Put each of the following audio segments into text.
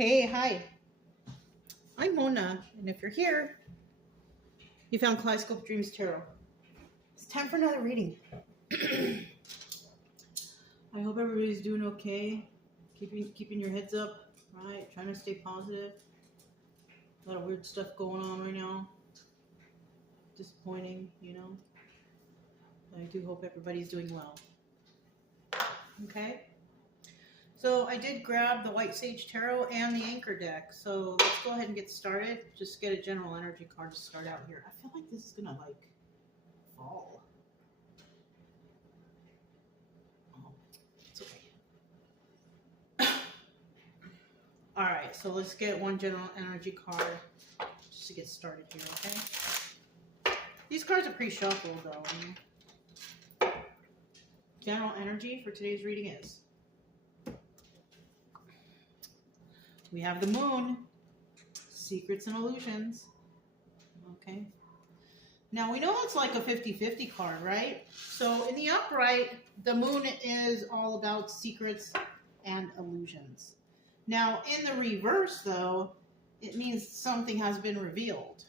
Hey, hi. I'm Mona, and if you're here, you found Kaleidoscope Dreams Tarot. It's time for another reading. I hope everybody's doing okay. Keeping your heads up, right? Trying to stay positive. A lot of weird stuff going on right now. Disappointing, you know. I do hope everybody's doing well. Okay. So I did grab the White Sage Tarot and the Anchor deck. So let's go ahead and get started. Just get a general energy card to start out here. I feel like this is gonna fall. Oh, it's okay. All right, so let's get one general energy card just to get started here, okay? These cards are pre-shuffled though. General energy for today's reading is we have the Moon, Secrets and Illusions, okay? Now, we know it's like a 50-50 card, right? So in the upright, the Moon is all about secrets and illusions. Now, in the reverse, though, it means something has been revealed,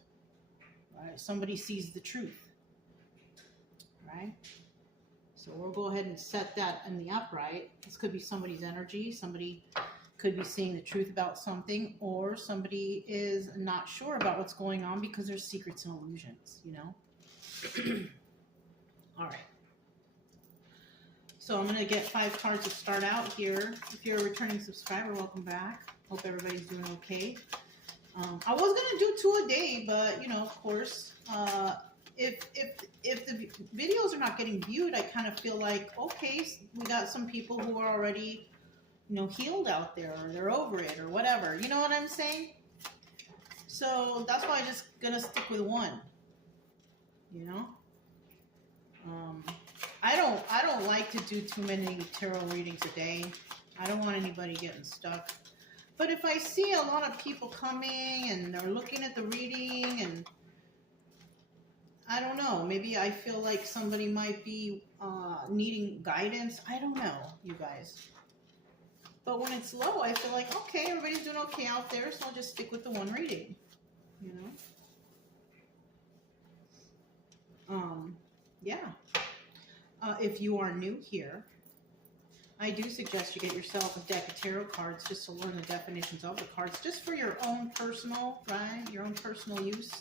right? Somebody sees the truth, right? So we'll go ahead and set that in the upright. This could be somebody's energy. Somebody could be seeing the truth about something, or somebody is not sure about what's going on because there's secrets and illusions, you know? All right. So I'm going to get 5 cards to start out here. If you're a returning subscriber, welcome back. Hope everybody's doing okay. I was going to do 2 a day, but, you know, of course, if the videos are not getting viewed, I kind of feel like, okay, we got some people who are already, you know, healed out there, or they're over it, or whatever. You know what I'm saying? So that's why I'm just going to stick with 1, you know? I don't like to do too many tarot readings a day. I don't want anybody getting stuck. But if I see a lot of people coming and they're looking at the reading, and I don't know, maybe I feel like somebody might be needing guidance. I don't know, you guys. But when it's low, I feel like, okay, everybody's doing okay out there, so I'll just stick with the 1 reading, you know? Yeah. If you are new here, I do suggest you get yourself a deck of tarot cards just to learn the definitions of the cards, just for your own personal, right? Your own personal use.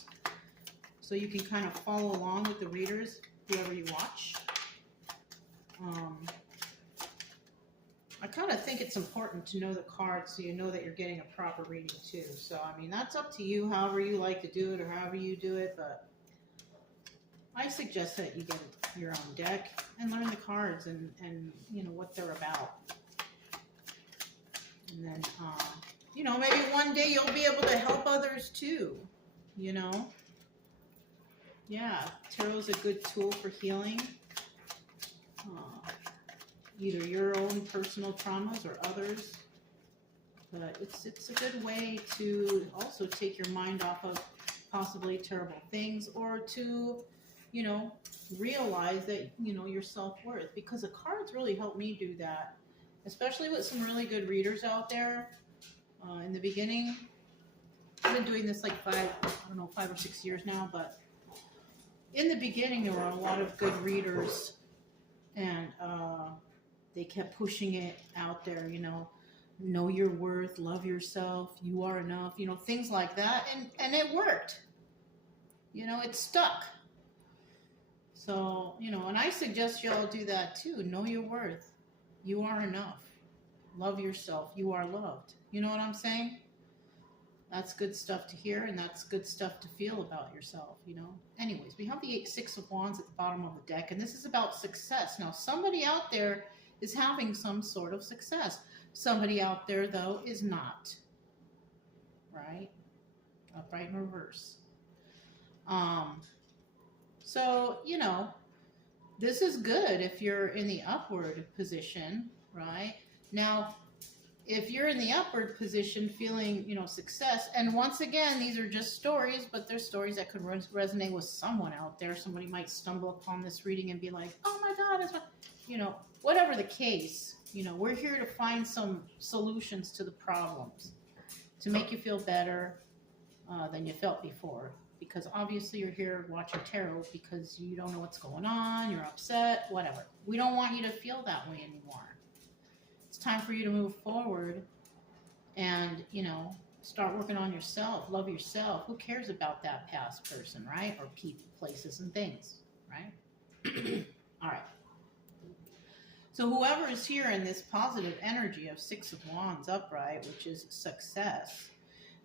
So you can kind of follow along with the readers, whoever you watch. I kind of think it's important to know the cards so you know that you're getting a proper reading too. So, I mean, that's up to you, however you like to do it or however you do it, but I suggest that you get your own deck and learn the cards and you know, what they're about. And then, you know, maybe one day you'll be able to help others too, you know? Yeah, tarot's a good tool for healing. Either your own personal traumas or others. But it's a good way to also take your mind off of possibly terrible things, or to, you know, realize that, you know, your self-worth, because the cards really help me do that, especially with some really good readers out there. In the beginning, I've been doing this like 5 or 6 years now, but in the beginning there were a lot of good readers, and they kept pushing it out there, you know your worth, love yourself, you are enough, you know, things like that, and it worked. You know, it stuck. So, you know, and I suggest y'all do that too. Know your worth. You are enough. Love yourself. You are loved. You know what I'm saying? That's good stuff to hear, and that's good stuff to feel about yourself, you know? Anyways, we have the 6 of Wands at the bottom of the deck, and this is about success. Now, somebody out there is having some sort of success. Somebody out there, though, is not. Right? Upright and reverse. So, you know, this is good if you're in the upward position, right? Now, if you're in the upward position feeling, you know, success, and once again, these are just stories, but they're stories that could resonate with someone out there. Somebody might stumble upon this reading and be like, oh my God, it's not, you know, whatever the case, you know, we're here to find some solutions to the problems. to make you feel better than you felt before. Because obviously you're here watching tarot because you don't know what's going on, you're upset, whatever. We don't want you to feel that way anymore. It's time for you to move forward and, you know, start working on yourself, love yourself. Who cares about that past person, right? Or people, places, and things, right? All right. So whoever is here in this positive energy of Six of Wands upright, which is success,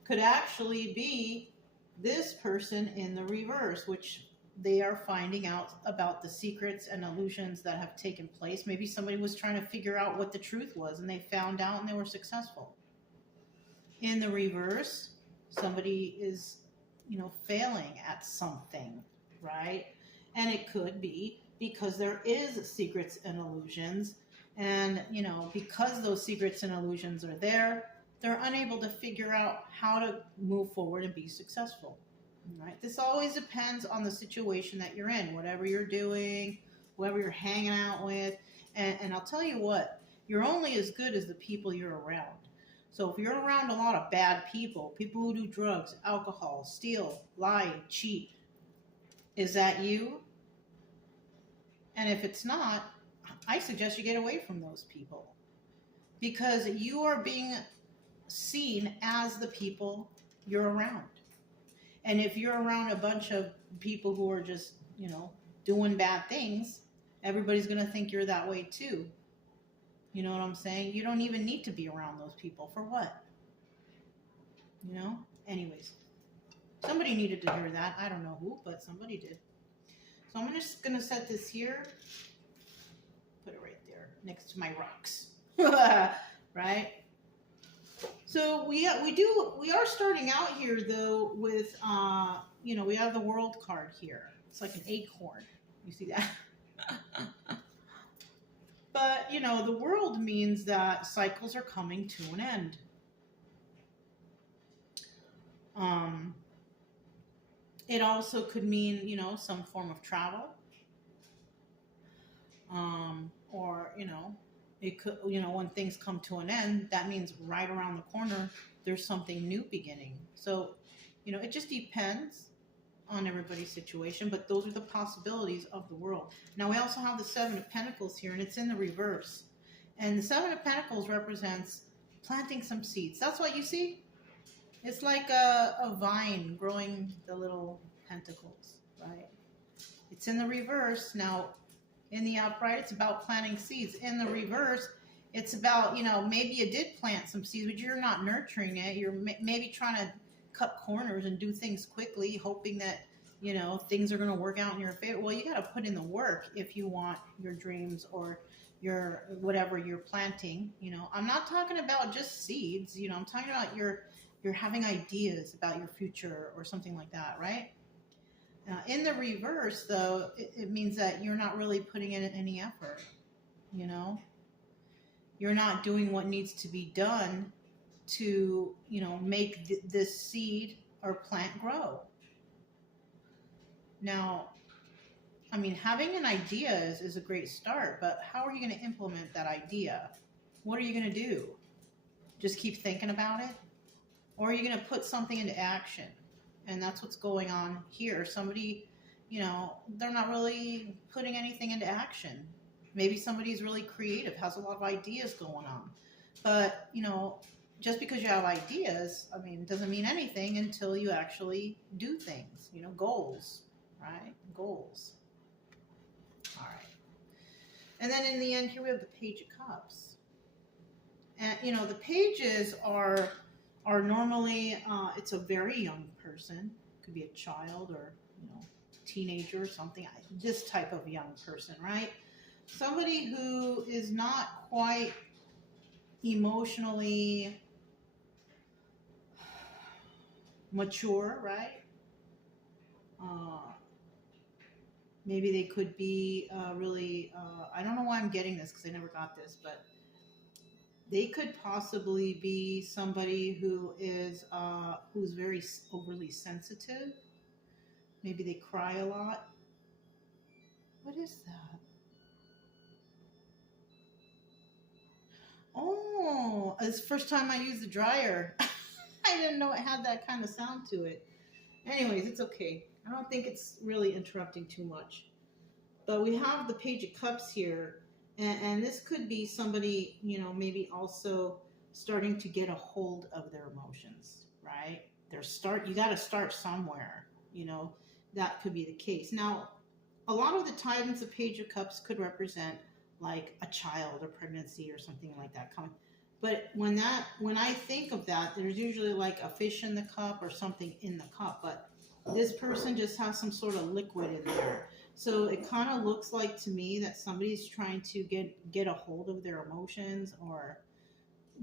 could actually be this person in the reverse, which they are finding out about the secrets and illusions that have taken place. Maybe somebody was trying to figure out what the truth was and they found out and they were successful. In the reverse, somebody is, you know, failing at something, right? And it could be because there is secrets and illusions, and, you know, because those secrets and illusions are there, they're unable to figure out how to move forward and be successful, right? This always depends on the situation that you're in, whatever you're doing, whoever you're hanging out with, and I'll tell you what, you're only as good as the people you're around. So if you're around a lot of bad people, people who do drugs, alcohol, steal, lie, cheat, is that you? And if it's not, I suggest you get away from those people, because you are being seen as the people you're around. And if you're around a bunch of people who are just, you know, doing bad things, everybody's going to think you're that way too. You know what I'm saying? You don't even need to be around those people. For what? You know? Anyways, somebody needed to hear that. I don't know who, but somebody did. So I'm just going to set this here. Put it right there next to my rocks. Right? So we are starting out here though with you know, we have the World card here. It's like an acorn. You see that? But, you know, the world means that cycles are coming to an end. It also could mean, you know, some form of travel. Or, you know, it could, you know, when things come to an end, that means right around the corner, there's something new beginning. So, you know, it just depends on everybody's situation, but those are the possibilities of the world. Now we also have the Seven of Pentacles here, and it's in the reverse. And the Seven of Pentacles represents planting some seeds. That's what you see. It's like a vine growing the little pentacles, right? It's in the reverse. Now, in the upright, it's about planting seeds. In the reverse, it's about, you know, maybe you did plant some seeds, but you're not nurturing it. You're maybe trying to cut corners and do things quickly, hoping that, you know, things are going to work out in your favor. Well, you got to put in the work if you want your dreams or your whatever you're planting. You know, I'm not talking about just seeds. You know, I'm talking about you're having ideas about your future or something like that, right? In the reverse, though, it means that you're not really putting in any effort. You know, you're not doing what needs to be done to, you know, make this seed or plant grow. Now, I mean, having an idea is a great start, but how are you going to implement that idea? What are you going to do? Just keep thinking about it? Or are you going to put something into action? And that's what's going on here. Somebody, you know, they're not really putting anything into action. Maybe somebody's really creative, has a lot of ideas going on. But, you know, just because you have ideas, I mean, doesn't mean anything until you actually do things, you know, goals, right? Goals. All right. And then in the end here we have the Page of Cups. And, you know, the pages are normally, it's a very young person. Could be a child or, you know, teenager or something. This type of young person, right? Somebody who is not quite emotionally mature, right? Maybe they could be really, I don't know why I'm getting this because I never got this, but they could possibly be somebody who is who's very overly sensitive. Maybe they cry a lot. What is that? Oh, it's the first time I use the dryer. I didn't know it had that kind of sound to it. Anyways, it's okay. I don't think it's really interrupting too much. But we have the Page of Cups here, and this could be somebody, maybe also starting to get a hold of their emotions, right? You got to start somewhere, that could be the case. Now, a lot of the times the Page of Cups could represent like a child or pregnancy or something like that coming. But when I think of that, there's usually like a fish in the cup or something in the cup. But this person just has some sort of liquid in there. So it kind of looks like to me that somebody's trying to get a hold of their emotions or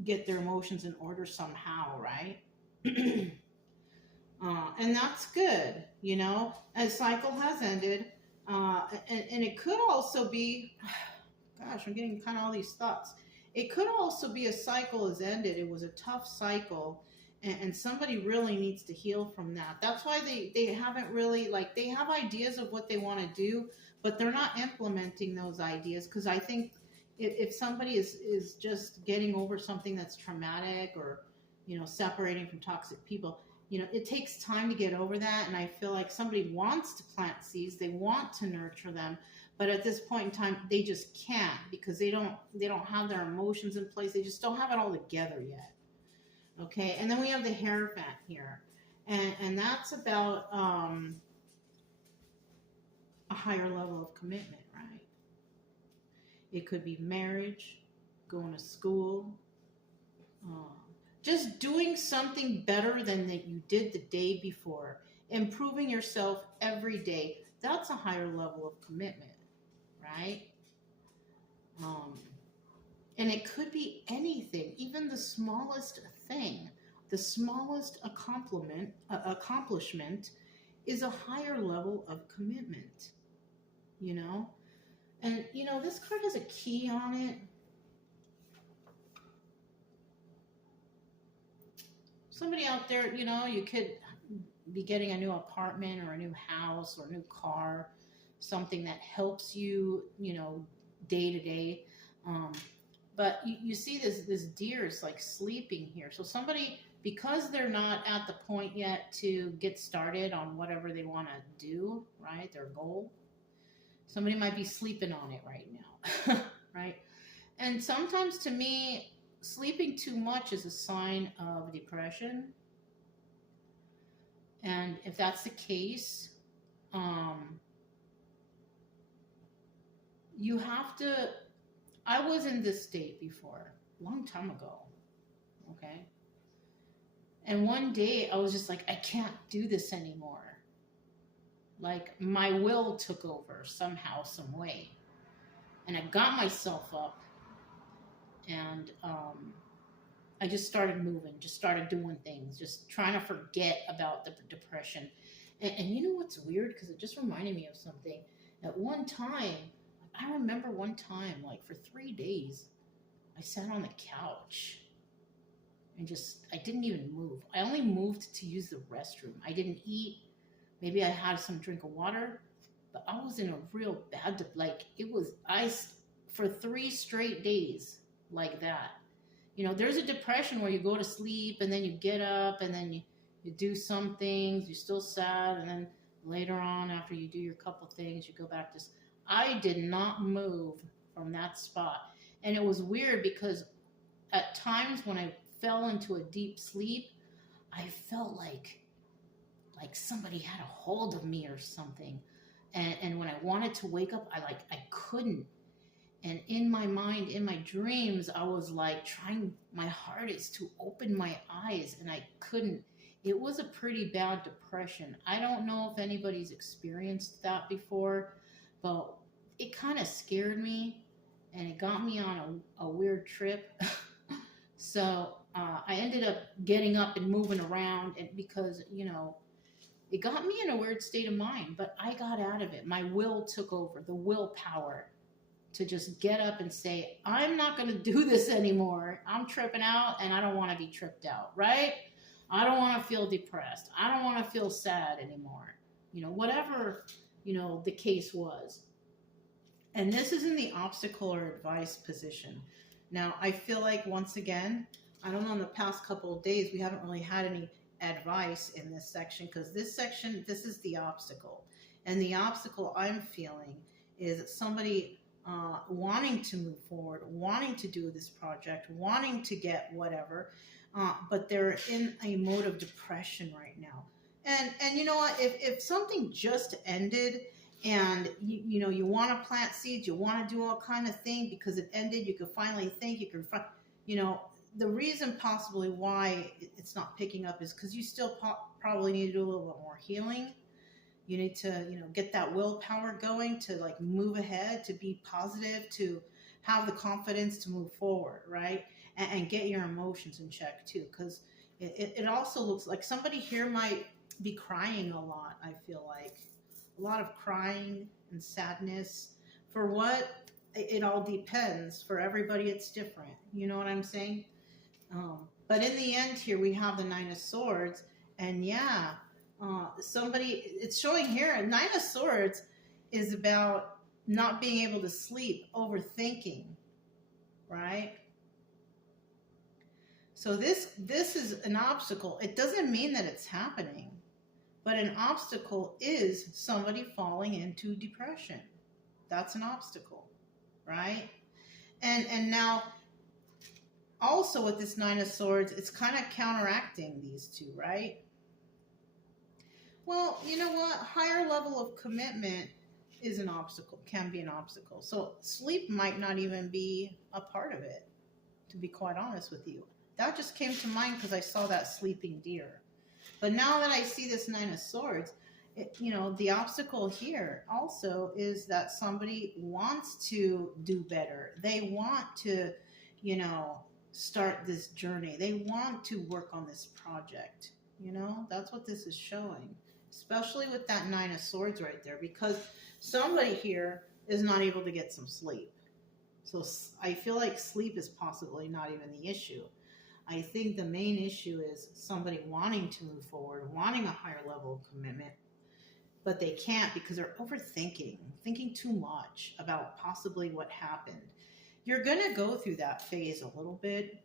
get their emotions in order somehow, right? And that's good, A cycle has ended. And it could also be, gosh, I'm getting kind of all these thoughts. It could also be a cycle has ended. It was a tough cycle, and somebody really needs to heal from that. That's why they haven't really, like, they have ideas of what they want to do, but they're not implementing those ideas, because I think if somebody is just getting over something that's traumatic or, separating from toxic people, it takes time to get over that. And I feel like somebody wants to plant seeds. They want to nurture them. But at this point in time, they just can't, because they don't have their emotions in place. They just don't have it all together yet. Okay, and then we have the Hierophant here. And that's about a higher level of commitment, right? It could be marriage, going to school, just doing something better than that you did the day before, improving yourself every day. That's a higher level of commitment, right? And it could be anything, even the smallest thing, the smallest accomplishment is a higher level of commitment, And, this card has a key on it. Somebody out there, you could be getting a new apartment or a new house or a new car, something that helps you, day to day. But you see this deer is like sleeping here. So somebody, because they're not at the point yet to get started on whatever they want to do, right, their goal, somebody might be sleeping on it right now, right? And sometimes to me, sleeping too much is a sign of depression. And if that's the case, you have to, I was in this state before, a long time ago, okay? And one day I was just like, I can't do this anymore. Like, my will took over somehow, some way. And I got myself up, and I just started moving, just started doing things, just trying to forget about the depression. And you know what's weird? Because it just reminded me of something. At one time, I remember one time, like for 3 days, I sat on the couch and I didn't even move. I only moved to use the restroom. I didn't eat. Maybe I had some drink of water, but I was in a real bad, for 3 straight days like that. There's a depression where you go to sleep and then you get up and then you do some things, you're still sad, and then later on, after you do your couple things, you go back to... I did not move from that spot. And it was weird because at times when I fell into a deep sleep, I felt like somebody had a hold of me or something. And when I wanted to wake up, I couldn't. And in my mind, in my dreams, I was like trying my hardest to open my eyes, and I couldn't. It was a pretty bad depression. I don't know if anybody's experienced that before, but it kind of scared me, and it got me on a weird trip. So I ended up getting up and moving around, and because, it got me in a weird state of mind, but I got out of it. My will took over, the willpower to just get up and say, I'm not going to do this anymore. I'm tripping out, and I don't want to be tripped out, right? I don't want to feel depressed. I don't want to feel sad anymore. Whatever, the case was. And this is in the obstacle or advice position. Now, I feel like, once again, I don't know, in the past couple of days, we haven't really had any advice in this section, because this section, this is the obstacle. And the obstacle I'm feeling is somebody wanting to move forward, wanting to do this project, wanting to get whatever, but they're in a mode of depression right now. And you know what? If something just ended, and you know, you want to plant seeds, you want to do all kind of thing because it ended, you can finally think, you can you know, the reason possibly why it's not picking up is because you still probably need to do a little bit more healing. You need to, you know, get that willpower going to like move ahead, to be positive, to have the confidence to move forward, right? And get your emotions in check too, because it also looks like somebody here might be crying a lot. I feel like a lot of crying and sadness. For what? It all depends. For everybody, it's different. You know what I'm saying? But in the end here, we have the Nine of Swords. And yeah, somebody, it's showing here, Nine of Swords is about not being able to sleep, overthinking, right? So this is an obstacle. It doesn't mean that it's happening, but an obstacle is somebody falling into depression. That's an obstacle, right? And now, also with this Nine of Swords, it's kind of counteracting these two, right? Well, you know what? Higher level of commitment is an obstacle, can be an obstacle. So sleep might not even be a part of it, to be quite honest with you. That just came to mind because I saw that sleeping deer. But now that I see this Nine of Swords, you know, the obstacle here also is that somebody wants to do better. They want to, you know, start this journey. They want to work on this project. You know, that's what this is showing, especially with that Nine of Swords right there, because somebody here is not able to get some sleep. So I feel like sleep is possibly not even the issue. I think the main issue is somebody wanting to move forward, wanting a higher level of commitment, but they can't because they're overthinking, thinking too much about possibly what happened. You're going to go through that phase a little bit,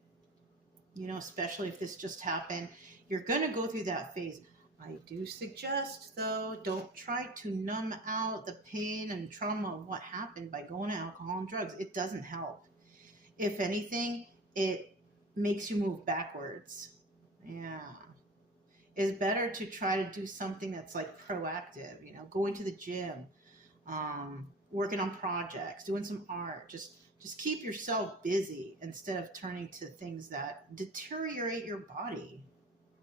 you know, especially if this just happened. You're going to go through that phase. I do suggest, though, don't try to numb out the pain and trauma of what happened by going to alcohol and drugs. It doesn't help. If anything, it makes you move backwards. Yeah. It's better to try to do something that's like proactive, you know, going to the gym, working on projects, doing some art. Just keep yourself busy instead of turning to things that deteriorate your body.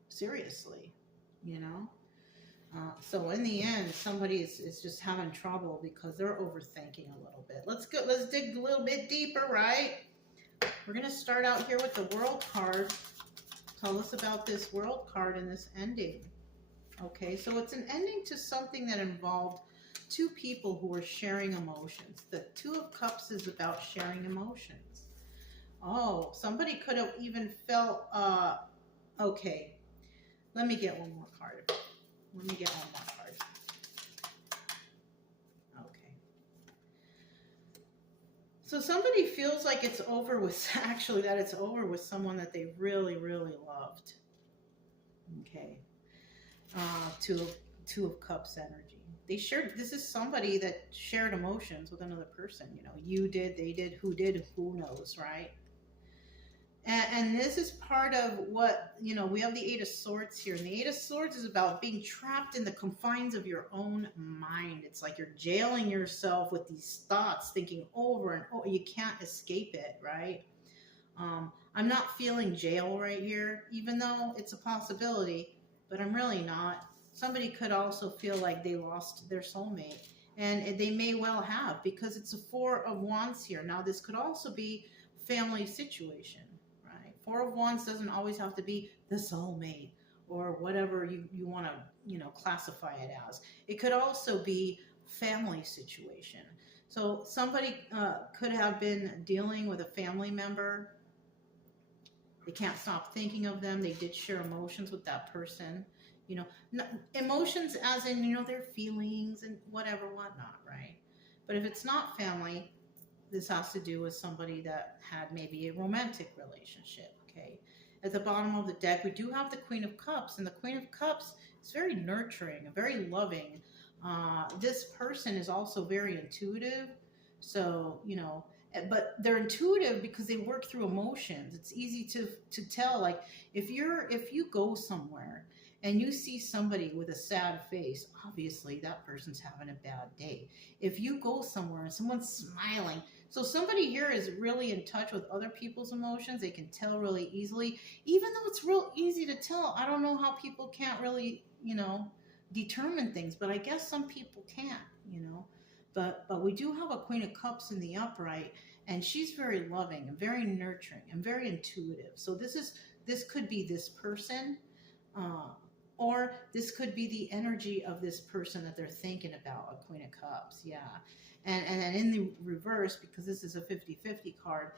Seriously, you know? So in the end, somebody is just having trouble because they're overthinking a little bit. Let's dig a little bit deeper, right? We're going to start out here with the World card. Tell us about this World card and this ending. Okay, so it's an ending to something that involved two people who were sharing emotions. The Two of Cups is about sharing emotions. Oh, somebody could have even felt, okay, let me get one more card. Let me get one more card. Okay. So somebody feels like it's over with, actually that it's over with someone that they really, really loved. Okay. Two of Cups energy. They shared, this is somebody that shared emotions with another person. You know, you did, they did, who knows, right? And this is part of what, you know, we have the Eight of Swords here. And the Eight of Swords is about being trapped in the confines of your own mind. It's like you're jailing yourself with these thoughts, thinking over and over. You can't escape it, right? I'm not feeling jail right here, even though it's a possibility, but I'm really not. Somebody could also feel like they lost their soulmate. And they may well have, because it's a Four of Wands here. Now, this could also be family situation. Four of Wands doesn't always have to be the soulmate or whatever you want to, you know, classify it as. It could also be family situation. So somebody could have been dealing with a family member. They can't stop thinking of them. They did share emotions with that person. You know, emotions as in, you know, their feelings and whatever, whatnot, right? But if it's not family, this has to do with somebody that had maybe a romantic relationship, okay? at the bottom of the deck, we do have the Queen of Cups, and the Queen of Cups is very nurturing, very loving. This person is also very intuitive. So, but they're intuitive because they work through emotions. It's easy to tell. Like if you go somewhere and you see somebody with a sad face, obviously that person's having a bad day. If you go somewhere and someone's smiling, so somebody here is really in touch with other people's emotions. They can tell really easily, even though it's real easy to tell. I don't know how people can't really, determine things, but I guess some people can, But we do have a Queen of Cups in the upright, and she's very loving and very nurturing and very intuitive. So this could be this person, or this could be the energy of this person that they're thinking about, a Queen of Cups, yeah. And then in the reverse, because this is a 50-50 card,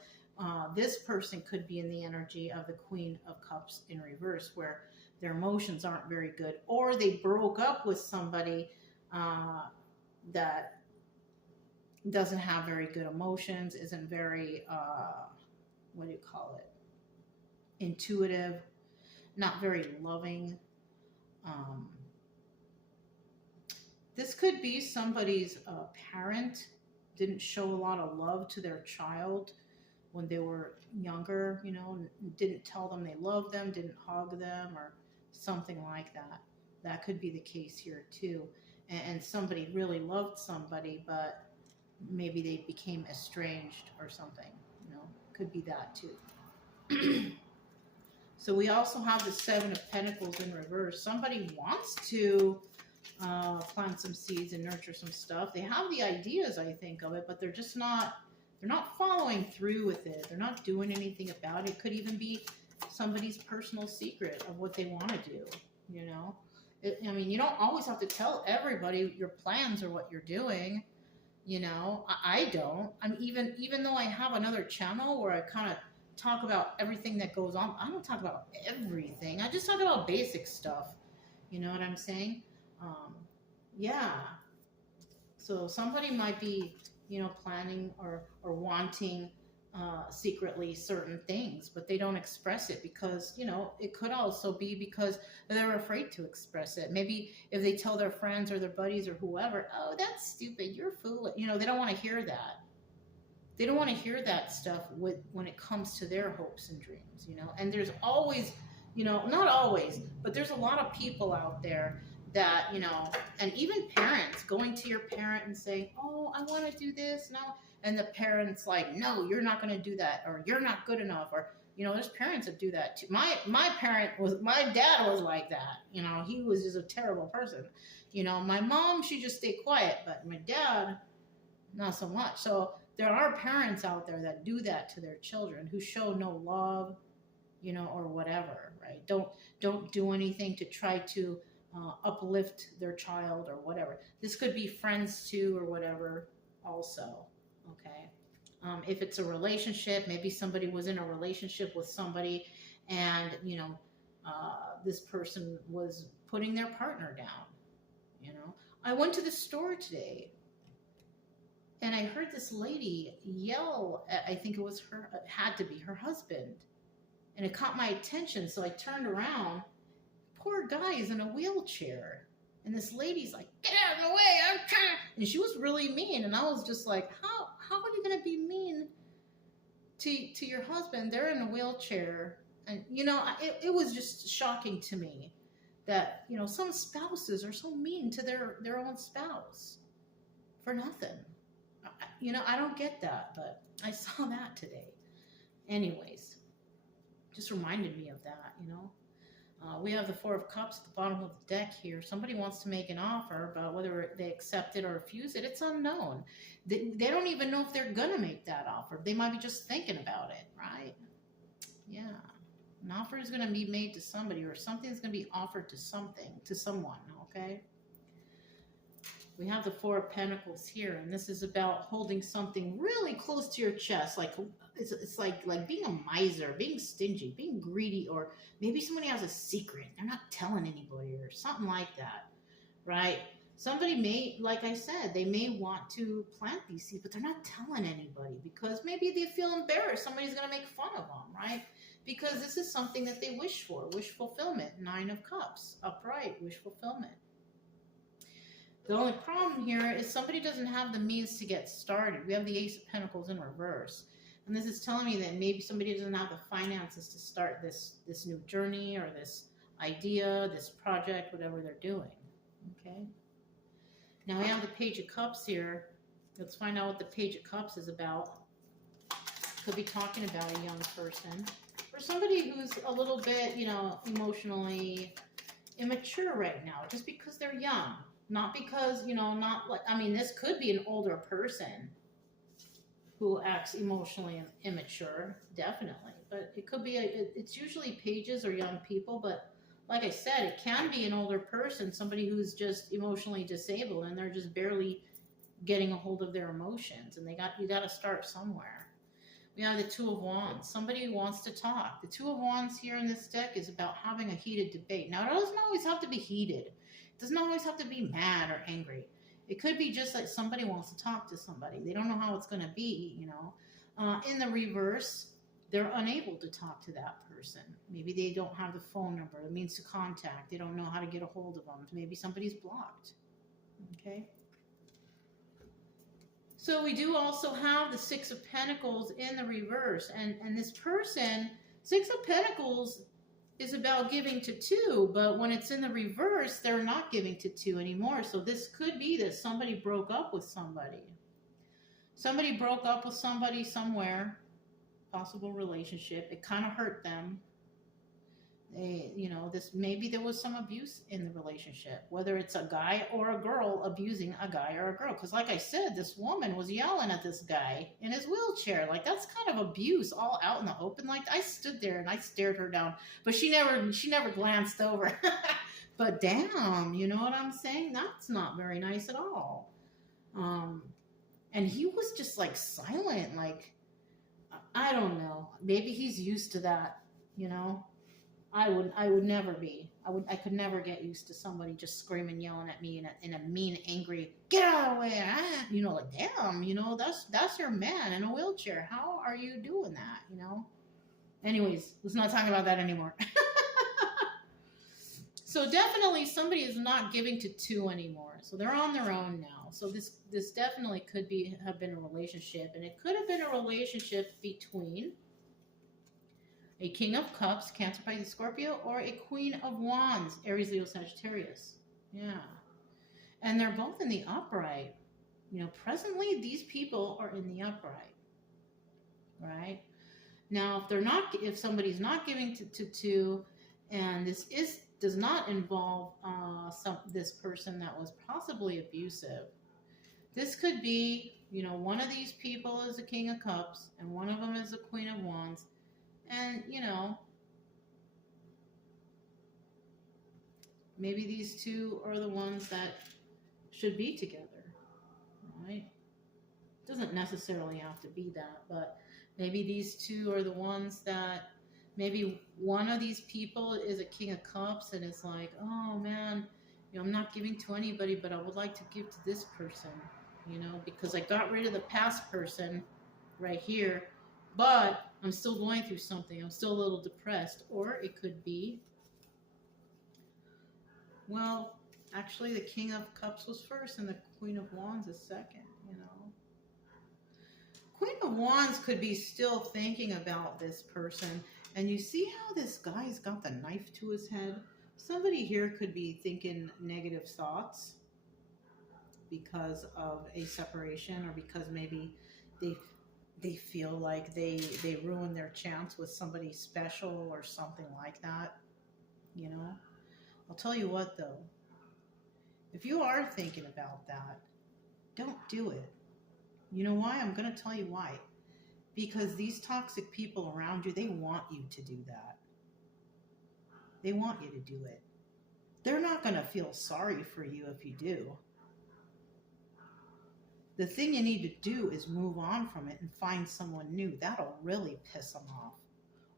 this person could be in the energy of the Queen of Cups in reverse, where their emotions aren't very good, or they broke up with somebody that doesn't have very good emotions, isn't very, intuitive, not very loving. This could be somebody's parent didn't show a lot of love to their child when they were younger, didn't tell them they loved them, didn't hug them, or something like that. That could be the case here too. And somebody really loved somebody, but maybe they became estranged or something, could be that too. So we also have the Seven of Pentacles in reverse. Somebody wants to plant some seeds and nurture some stuff. They have the ideas, I think, of it, but they're not following through with it. They're not doing anything about it. It could even be somebody's personal secret of what they want to do, you don't always have to tell everybody your plans or what you're doing. I don't. Even though I have another channel where I kind of talk about everything that goes on, I don't talk about everything. I just talk about basic stuff. You know what I'm saying? Yeah. So somebody might be, planning or wanting secretly certain things, but they don't express it because, it could also be because they're afraid to express it. Maybe if they tell their friends or their buddies or whoever, oh, that's stupid, you're foolish. They don't want to hear that. They don't want to hear that stuff when it comes to their hopes and dreams, And there's always, not always, but there's a lot of people out there that, and even parents going to your parent and saying, oh, I want to do this, no. And the parent's like, no, you're not going to do that, or you're not good enough, or, there's parents that do that too. My dad was like that, he was just a terrible person. My mom, she just stayed quiet, but my dad, not so much. So there are parents out there that do that to their children, who show no love, or whatever, right? Don't do anything to try to uplift their child or whatever. This could be friends too, or whatever also. Okay. If it's a relationship, maybe somebody was in a relationship with somebody and, this person was putting their partner down, I went to the store today and I heard this lady yell at, I think it was her, it had to be her husband. And it caught my attention. So I turned around. Poor guy is in a wheelchair. And this lady's like, get out of the way, I'm trying. And she was really mean. And I was just like, how are you going to be mean to your husband? They're in a wheelchair. And, it was just shocking to me that, some spouses are so mean to their own spouse for nothing. I don't get that, but I saw that today. Anyways, just reminded me of that, We have the Four of Cups at the bottom of the deck here. Somebody wants to make an offer, but whether they accept it or refuse it, it's unknown. They don't even know if they're going to make that offer. They might be just thinking about it, right? Yeah. An offer is going to be made to somebody, or something's going to be offered to someone, okay? We have the Four of Pentacles here, and this is about holding something really close to your chest. Like it's like being a miser, being stingy, being greedy, or maybe somebody has a secret. They're not telling anybody or something like that, right? Somebody may, like I said, they may want to plant these seeds, but they're not telling anybody because maybe they feel embarrassed. Somebody's going to make fun of them, right? because this is something that they wish for, wish fulfillment. 9 of Cups, upright, wish fulfillment. The only problem here is somebody doesn't have the means to get started. We have the Ace of Pentacles in reverse. And this is telling me that maybe somebody doesn't have the finances to start this new journey or this idea, this project, whatever they're doing. Okay? Now we have the Page of Cups here. Let's find out what the Page of Cups is about. Could be talking about a young person. Or somebody who's a little bit, emotionally immature right now, just because they're young. Not because, not like, this could be an older person who acts emotionally immature, definitely. But it could be, it's usually pages or young people, but like I said, it can be an older person, somebody who's just emotionally disabled and they're just barely getting a hold of their emotions, and you got to start somewhere. We have the Two of Wands. Somebody who wants to talk. The Two of Wands here in this deck is about having a heated debate. Now, it doesn't always have to be heated. It doesn't always have to be mad or angry. It could be just like somebody wants to talk to somebody. They don't know how it's going to be, In the reverse, they're unable to talk to that person. Maybe they don't have the phone number, the means to contact. They don't know how to get a hold of them. Maybe somebody's blocked. Okay? So we do also have the Six of Pentacles in the reverse. And this person, Six of Pentacles is about giving to 2, but when it's in the reverse, they're not giving to 2 anymore. So this could be that somebody broke up with somebody. Somebody broke up with somebody somewhere, possible relationship. It kind of hurt them. Maybe there was some abuse in the relationship, whether it's a guy or a girl abusing a guy or a girl. Because like I said, this woman was yelling at this guy in his wheelchair. Like, that's kind of abuse all out in the open. Like, I stood there and I stared her down, but she never glanced over. But damn, you know what I'm saying? That's not very nice at all. And he was just like silent. Like, I don't know. Maybe he's used to that, I would never be. I could never get used to somebody just screaming, yelling at me in a mean, angry, get out of the way, like, damn, that's your man in a wheelchair. How are you doing that, Anyways, let's not talk about that anymore. So definitely somebody is not giving to 2 anymore. So they're on their own now. So this definitely could have been a relationship, and it could have been a relationship between a King of Cups, Cancer, Pisces, Scorpio, or a Queen of Wands, Aries, Leo, Sagittarius. Yeah. And they're both in the upright. Presently, these people are in the upright. Right? Now, if somebody's not giving to 2, and this does not involve this person that was possibly abusive, this could be, one of these people is a King of Cups, and one of them is a Queen of Wands. And, maybe these 2 are the ones that should be together, right? Doesn't necessarily have to be that, but maybe these 2 are the ones that, maybe one of these people is a King of Cups and it's like, oh man, I'm not giving to anybody, but I would like to give to this person, because I got rid of the past person right here, but I'm still going through something. I'm still a little depressed. Or it could be, well, actually the King of Cups was first and the Queen of Wands is second, Queen of Wands could be still thinking about this person. And you see how this guy's got the knife to his head? Somebody here could be thinking negative thoughts because of a separation, or because maybe they feel like they ruined their chance with somebody special or something like that, I'll tell you what, though. If you are thinking about that, don't do it. You know why? I'm going to tell you why. Because these toxic people around you, they want you to do that. They want you to do it. They're not going to feel sorry for you if you do. The thing you need to do is move on from it and find someone new. That'll really piss them off.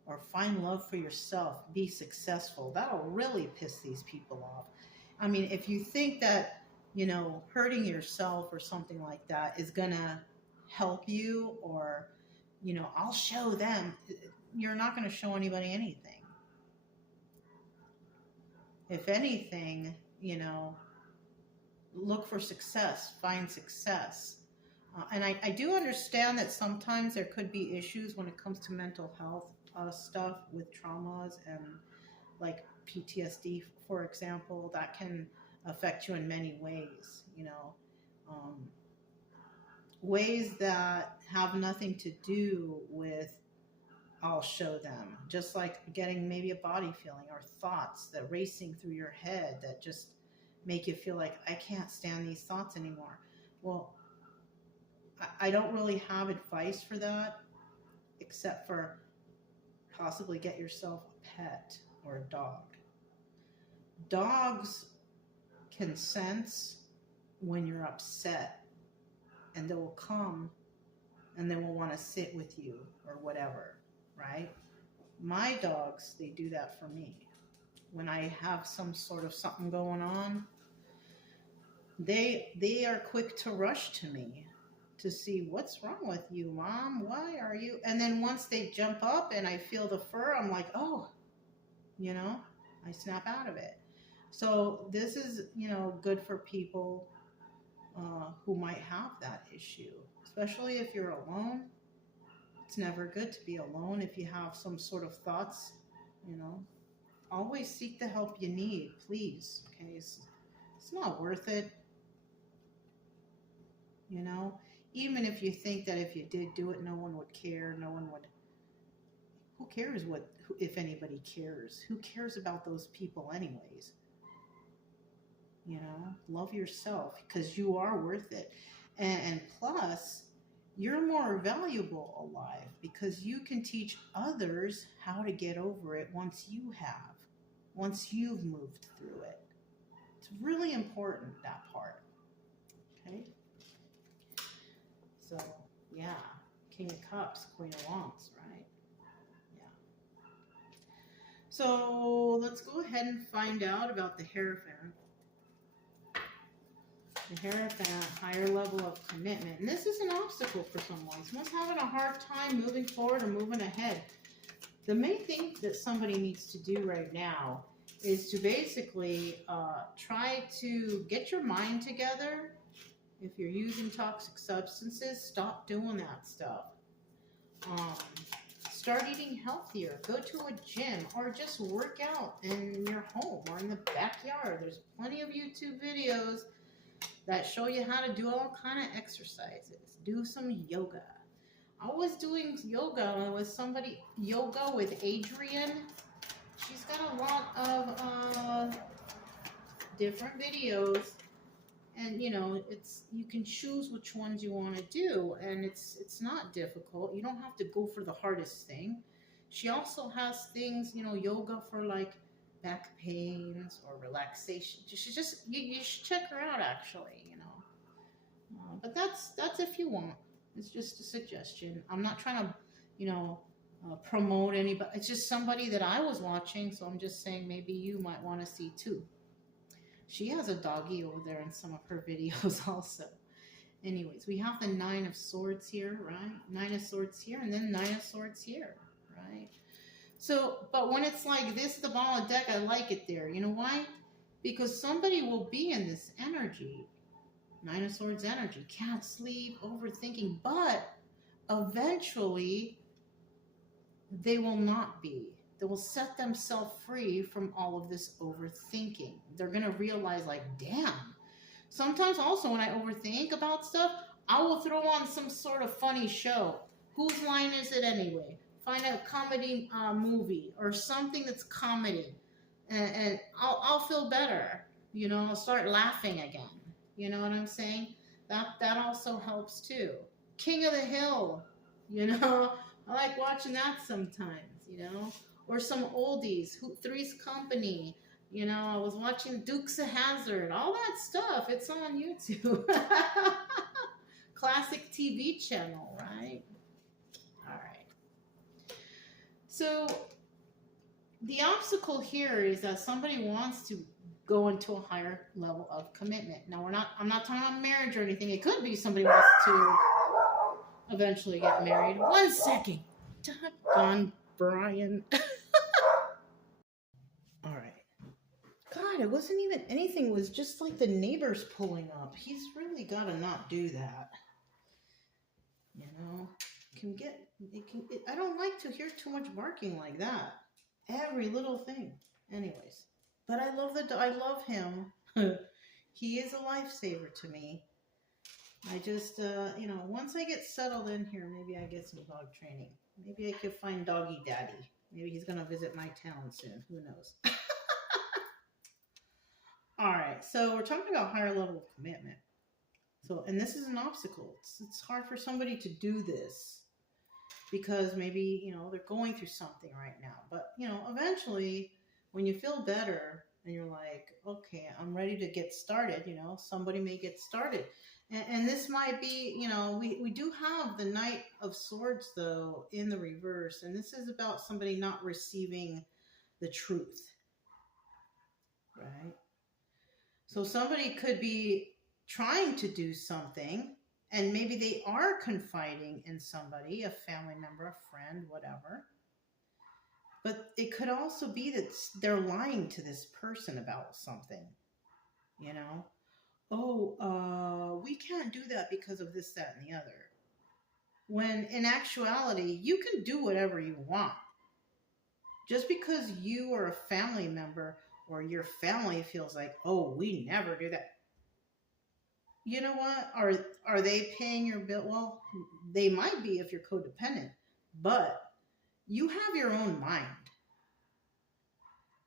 Or find love for yourself. Be successful. That'll really piss these people off. If you think that, hurting yourself or something like that is going to help you, or, I'll show them. you're not going to show anybody anything. If anything, look for success, find success. And I do understand that sometimes there could be issues when it comes to mental health stuff with traumas and like PTSD, for example, that can affect you in many ways, ways that have nothing to do with I'll show them, just like getting maybe a body feeling or thoughts that racing through your head that just make you feel like I can't stand these thoughts anymore. Well, I don't really have advice for that, except for possibly get yourself a pet or a dog. Dogs can sense when you're upset, and they will come and they will want to sit with you or whatever, right? My dogs, they do that for me. When I have some sort of something going on, they are quick to rush to me to see what's wrong with you, Mom. Why are you? And then once they jump up and I feel the fur, I'm like, oh, I snap out of it. So this is, good for people who might have that issue, especially if you're alone. It's never good to be alone if you have some sort of thoughts, Always seek the help you need, please. Okay, it's not worth it. Even if you think that if you did do it, no one would care. Who cares if anybody cares? Who cares about those people anyways? Love yourself because you are worth it. And plus, you're more valuable alive because you can teach others how to get over it once you've moved through it. It's really important, that part. Okay? So, yeah. King of Cups, Queen of Wands, right? Yeah. So, let's go ahead and find out about the Hierophant. The Hierophant, higher level of commitment. And this is an obstacle for someone. Someone's having a hard time moving forward or moving ahead. The main thing that somebody needs to do right now is to basically try to get your mind together. If you're using toxic substances, stop doing that stuff. Start eating healthier. Go to a gym or just work out in your home or in the backyard. There's plenty of YouTube videos that show you how to do all kind of exercises. Do some yoga. I was doing yoga with Adrienne. She's got a lot of different videos, and you can choose which ones you want to do, and it's not difficult. You don't have to go for the hardest thing. She also has things, yoga for like back pains or relaxation. You should check her out, actually. But that's if you want. It's just a suggestion. I'm not trying to promote anybody. It's just somebody that I was watching, so I'm just saying maybe you might want to see too. She has a doggy over there in some of her videos also. Anyways, we have the 9 of Swords here, right? 9 of Swords here, and then 9 of Swords here, right? So, but when it's like this, the bottom of the deck, I like it there. You know why? Because somebody will be in this energy. 9 of Swords energy. Can't sleep, overthinking. But eventually, they will not be. They will set themselves free from all of this overthinking. They're going to realize, like, damn. Sometimes also when I overthink about stuff, I will throw on some sort of funny show. Whose line is it anyway? Find a comedy movie or something that's comedy. And I'll feel better. I'll start laughing again. You know what I'm saying? That also helps too. King of the Hill. I like watching that sometimes, Or some oldies. Three's Company. I was watching Dukes of Hazzard. All that stuff. It's on YouTube. Classic TV channel, right? All right. So the obstacle here is that somebody wants to go into a higher level of commitment. Now I'm not talking about marriage or anything. It could be somebody wants to eventually get married. 1 second. Doggone Brian. All right. God, it wasn't even anything. It was just like the neighbors pulling up. He's really got to not do that. You know, I don't like to hear too much barking like that. Every little thing. Anyways, but I love him. He is a lifesaver to me. I just, once I get settled in here, maybe I get some dog training. Maybe I could find Doggy Daddy. Maybe he's going to visit my town soon. Who knows? All right, so we're talking about higher level of commitment. So, and this is an obstacle. It's hard for somebody to do this because maybe, they're going through something right now. But, eventually when you feel better and you're like, okay, I'm ready to get started, somebody may get started. And this might be, we do have the Knight of Swords, though, in the reverse. And this is about somebody not receiving the truth, right? So somebody could be trying to do something, and maybe they are confiding in somebody, a family member, a friend, whatever. But it could also be that they're lying to this person about something, we can't do that because of this, that, and the other. When in actuality, you can do whatever you want. Just because you are a family member or your family feels like, oh, we never do that. You know what? Are they paying your bill? Well, they might be if you're codependent, but you have your own mind.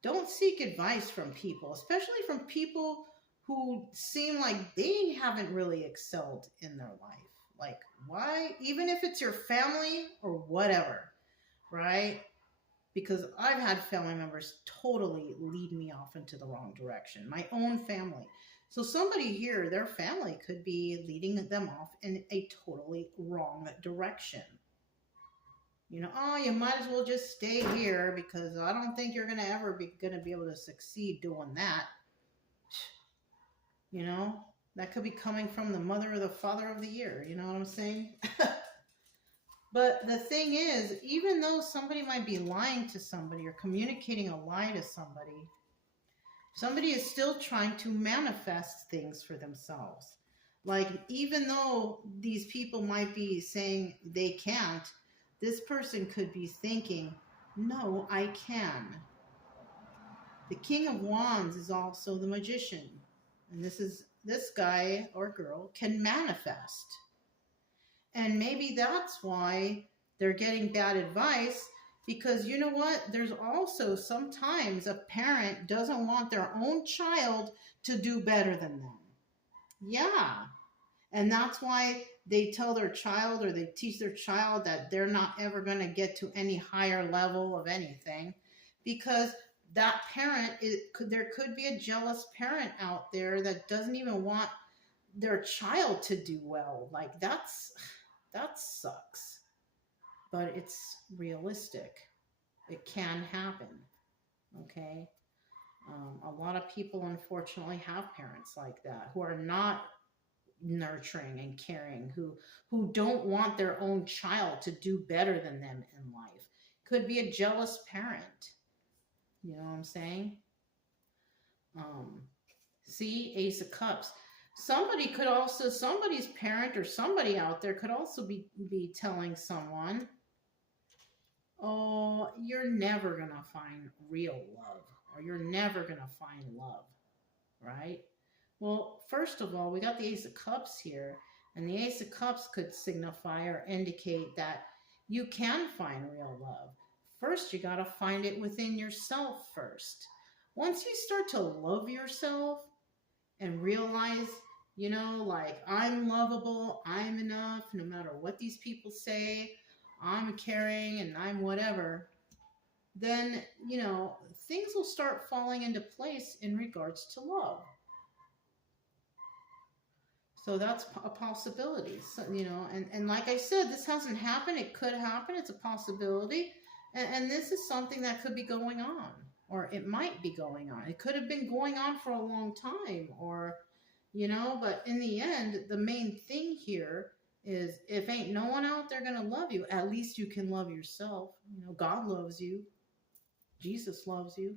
Don't seek advice from people, especially from people who seem like they haven't really excelled in their life. Like, why? Even if it's your family or whatever, right? Because I've had family members totally lead me off into the wrong direction. My own family. So somebody here, their family could be leading them off in a totally wrong direction. You might as well just stay here because I don't think you're gonna be able to succeed doing that. That could be coming from the mother or the father of the year. You know what I'm saying? But the thing is, even though somebody might be lying to somebody or communicating a lie to somebody is still trying to manifest things for themselves. Like, even though these people might be saying they can't, this person could be thinking, no, I can. The King of Wands is also the magician. And this guy or girl can manifest. And maybe that's why they're getting bad advice, because you know what? There's also sometimes a parent doesn't want their own child to do better than them. Yeah. And that's why they tell their child or they teach their child that they're not ever going to get to any higher level of anything, because that parent, there could be a jealous parent out there that doesn't even want their child to do well. Like, that sucks. But it's realistic. It can happen. Okay? A lot of people, unfortunately, have parents like that who are not nurturing and caring, who don't want their own child to do better than them in life. Could be a jealous parent. You know what I'm saying? See, Ace of Cups. Somebody's parent or somebody out there could also be telling someone, oh, you're never going to find real love, or you're never going to find love, right? Well, first of all, we got the Ace of Cups here, and the Ace of Cups could signify or indicate that you can find real love. First, you got to find it within yourself first. Once you start to love yourself and realize, like, I'm lovable, I'm enough, no matter what these people say, I'm caring and I'm whatever, then, things will start falling into place in regards to love. So that's a possibility. So, and like I said, this hasn't happened. It could happen. It's a possibility. And this is something that could be going on, or it might be going on. It could have been going on for a long time, or, but in the end, the main thing here is if ain't no one out there gonna love you, at least you can love yourself. You know, God loves you. Jesus loves you.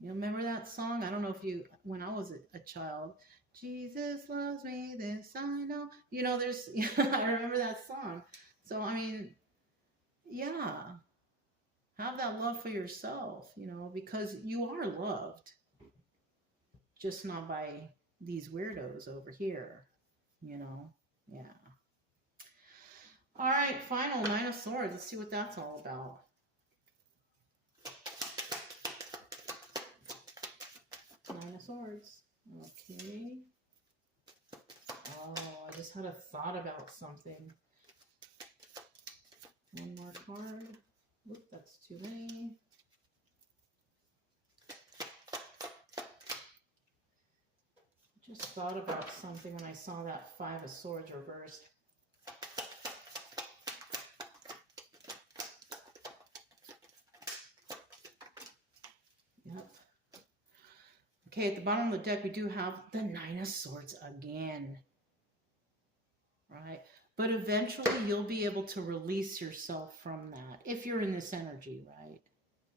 You remember that song? I don't know if you, when I was a child, Jesus loves me, this I know. You know, there's, I remember that song. So, I mean, yeah, have that love for yourself, you know, because you are loved, just not by these weirdos over here, you know? Yeah. All right, final Nine of Swords. Let's see what that's all about. Nine of Swords. Okay. Oh, I just had a thought about something. One more card. Oop, that's too many. Just thought about something when I saw that Five of Swords reversed. Yep. Okay, at the bottom of the deck, we do have the Nine of Swords again. Right? But eventually, you'll be able to release yourself from that. If you're in this energy, right?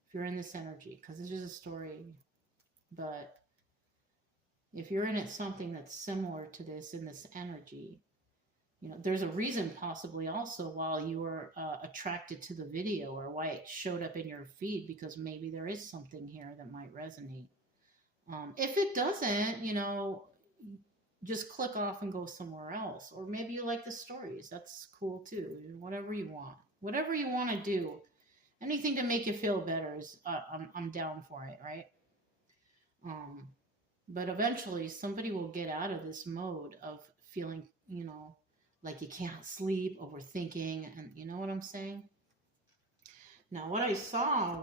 If you're in this energy, because this is a story. But if you're in it something that's similar to this, in this energy, you know, there's a reason possibly also why you were attracted to the video or why it showed up in your feed, because maybe there is something here that might resonate. If it doesn't, you know, just click off and go somewhere else. Or maybe you like the stories. That's cool too. Whatever you want. Whatever you want to do. Anything to make you feel better is I'm down for it, right? But eventually somebody will get out of this mode of feeling, you know, like you can't sleep, overthinking, and you know what I'm saying? Now, what I saw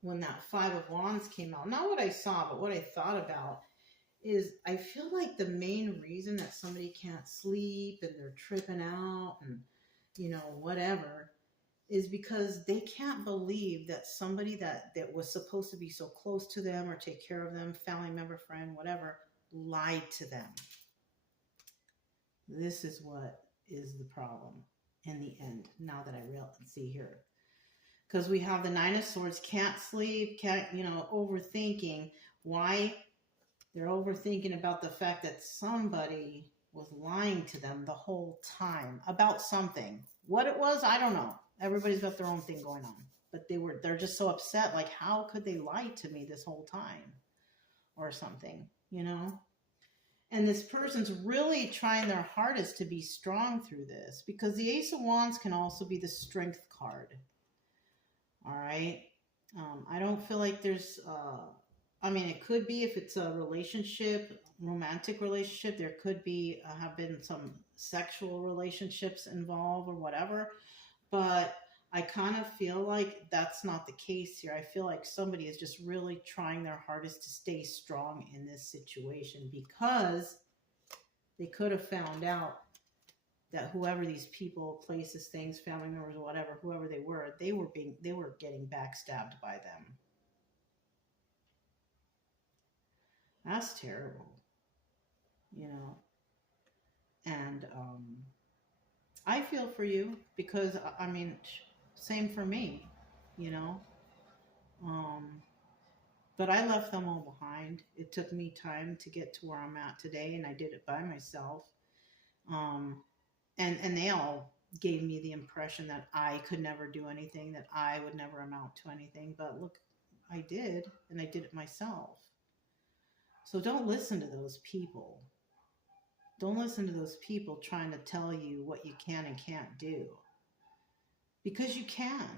when that Five of Wands came out, not what I saw, but what I thought about, is I feel like the main reason that somebody can't sleep and they're tripping out and, you know, whatever, is because they can't believe that somebody that was supposed to be so close to them or take care of them, family member, friend, whatever, lied to them. This is what is the problem in the end, now that I see here. Because we have the Nine of Swords, can't sleep, can't, you know, overthinking. Why? They're overthinking about the fact that somebody was lying to them the whole time about something. What it was, I don't know. Everybody's got their own thing going on. But they're just so upset, like, how could they lie to me this whole time? Or something, you know? And this person's really trying their hardest to be strong through this, because the Ace of Wands can also be the Strength card. All right? I don't feel like there's... I mean, it could be if it's a relationship, romantic relationship, there could be, have been some sexual relationships involved or whatever, but I kind of feel like that's not the case here. I feel like somebody is just really trying their hardest to stay strong in this situation, because they could have found out that whoever these people, places, things, family members, or whatever, whoever they were getting backstabbed by them. That's terrible, you know. And I feel for you, because, I mean, same for me, you know. But I left them all behind. It took me time to get to where I'm at today, and I did it by myself. And they all gave me the impression that I could never do anything, that I would never amount to anything. But look, I did, and I did it myself. So don't listen to those people. Don't listen to those people trying to tell you what you can and can't do. Because you can,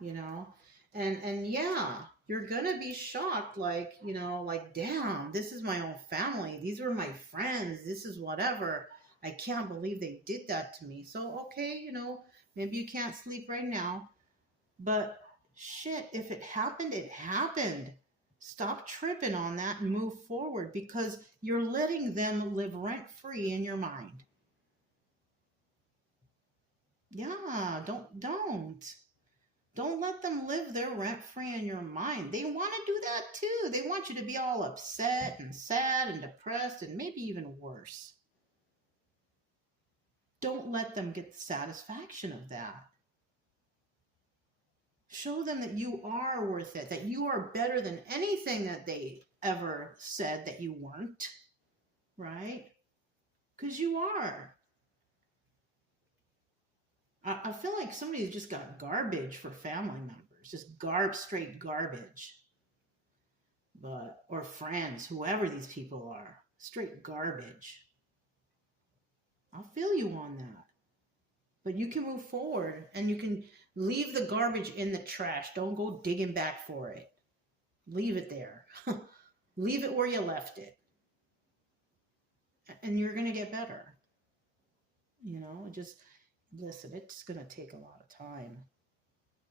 you know. And yeah, you're going to be shocked, like, you know, like, damn, this is my own family. These were my friends. This is whatever. I can't believe they did that to me. So, okay, you know, maybe you can't sleep right now. But shit, if it happened, it happened. Stop tripping on that and move forward, because you're letting them live rent-free in your mind. Yeah, don't let them live there rent-free in your mind. They want to do that too. They want you to be all upset and sad and depressed and maybe even worse. don't let them get the satisfaction of that. Show them that you are worth it, that you are better than anything that they ever said that you weren't, right? Because you are. I feel like somebody's just got garbage for family members, just straight garbage. Or friends, whoever these people are, straight garbage. I'll feel you on that. But you can move forward and you can leave the garbage in the trash. Don't go digging back for it. Leave it there. Leave it where you left it. And you're going to get better. Just listen, it's going to take a lot of time.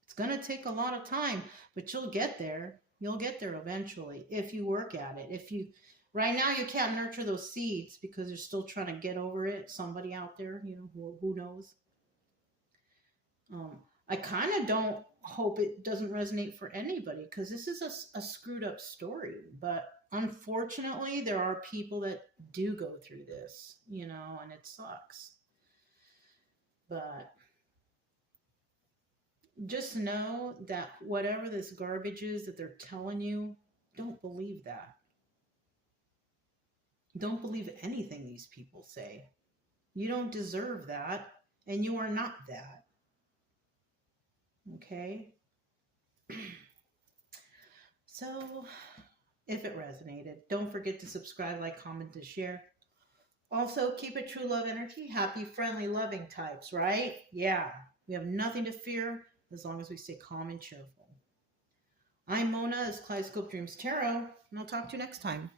It's going to take a lot of time, but you'll get there. You'll get there eventually if you work at it. Right now you can't nurture those seeds because you're still trying to get over it. Somebody out there, who knows? I kind of don't hope it doesn't resonate for anybody because this is a screwed up story. But unfortunately, there are people that do go through this, and it sucks. But just know that whatever this garbage is that they're telling you, don't believe that. Don't believe anything these people say. You don't deserve that, and you are not that. Okay? So, if it resonated, don't forget to subscribe, like, comment, and share. Also, keep it true love energy. Happy, friendly, loving types, right? Yeah. We have nothing to fear as long as we stay calm and cheerful. I'm Mona, this is Kaleidoscope Dreams Tarot, and I'll talk to you next time.